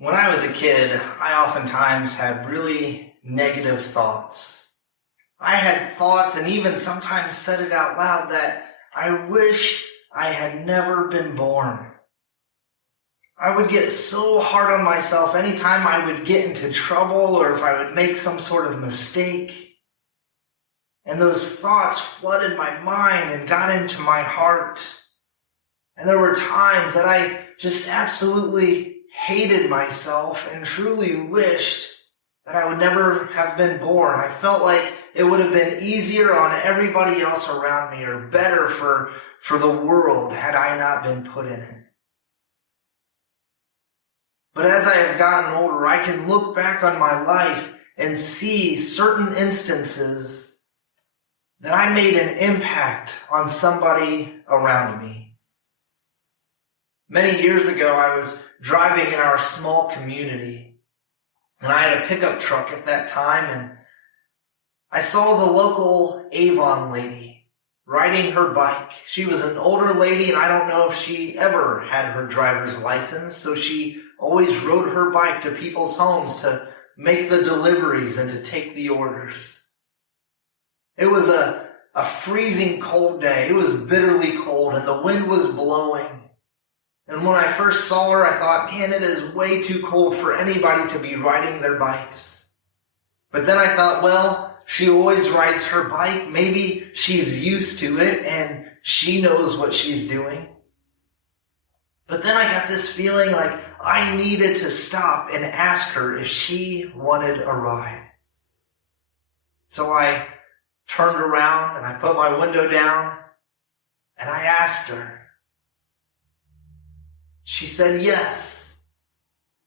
When I was a kid, I oftentimes had really negative thoughts. I had thoughts and even sometimes said it out loud that I wish I had never been born. I would get so hard on myself anytime I would get into trouble or if I would make some sort of mistake. And those thoughts flooded my mind and got into my heart. And there were times that I just absolutely hated myself and truly wished that I would never have been born. I felt like it would have been easier on everybody else around me or better for the world had I not been put in it. But as I have gotten older, I can look back on my life and see certain instances that I made an impact on somebody around me. Many years ago, I was driving in our small community, and I had a pickup truck at that time, and I saw the local Avon lady riding her bike. She was an older lady, and I don't know if she ever had her driver's license, so she always rode her bike to people's homes to make the deliveries and to take the orders. It was a freezing cold day. It was bitterly cold, and the wind was blowing. And when I first saw her, I thought, man, it is way too cold for anybody to be riding their bikes. But then I thought, well, she always rides her bike. Maybe she's used to it and she knows what she's doing. But then I got this feeling like I needed to stop and ask her if she wanted a ride. So I turned around and I put my window down and I asked her. She said yes,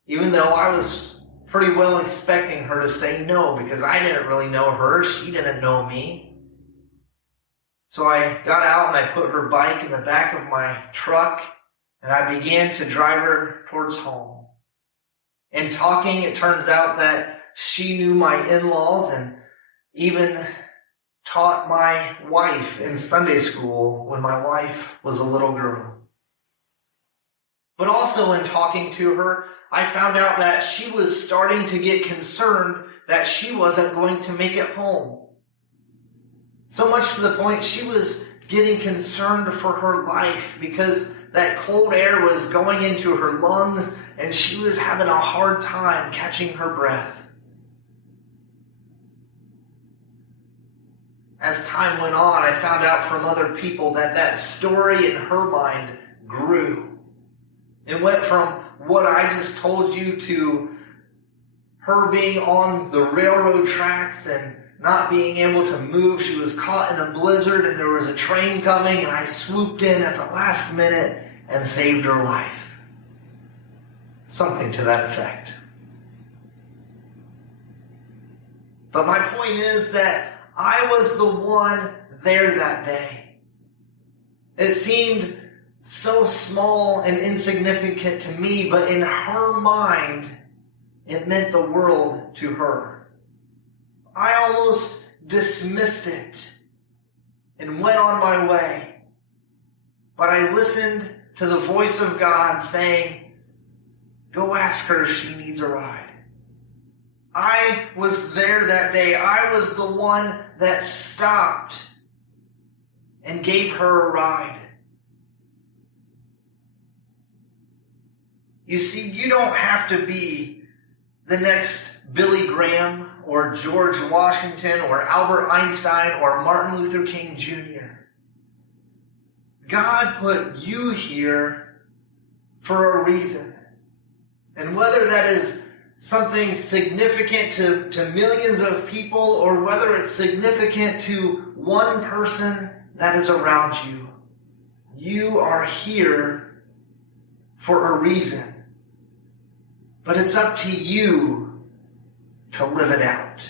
even though I was pretty well expecting her to say no because I didn't really know her. She didn't know me. So I got out and I put her bike in the back of my truck and I began to drive her towards home. In talking, it turns out that she knew my in-laws and even taught my wife in Sunday school when my wife was a little girl. But also in talking to her, I found out that she was starting to get concerned that she wasn't going to make it home. So much to the point she was getting concerned for her life because that cold air was going into her lungs and she was having a hard time catching her breath. As time went on, I found out from other people that story in her mind grew. It went from what I just told you to her being on the railroad tracks and not being able to move. She was caught in a blizzard and there was a train coming and I swooped in at the last minute and saved her life. Something to that effect. But my point is that I was the one there that day. It seemed so small and insignificant to me, but in her mind, it meant the world to her. I almost dismissed it and went on my way. But I listened to the voice of God saying, go ask her if she needs a ride. I was there that day. I was the one that stopped and gave her a ride. You see, you don't have to be the next Billy Graham or George Washington or Albert Einstein or Martin Luther King Jr. God put you here for a reason. And whether that is something significant to millions of people or whether it's significant to one person that is around you, you are here for a reason. But it's up to you to live it out.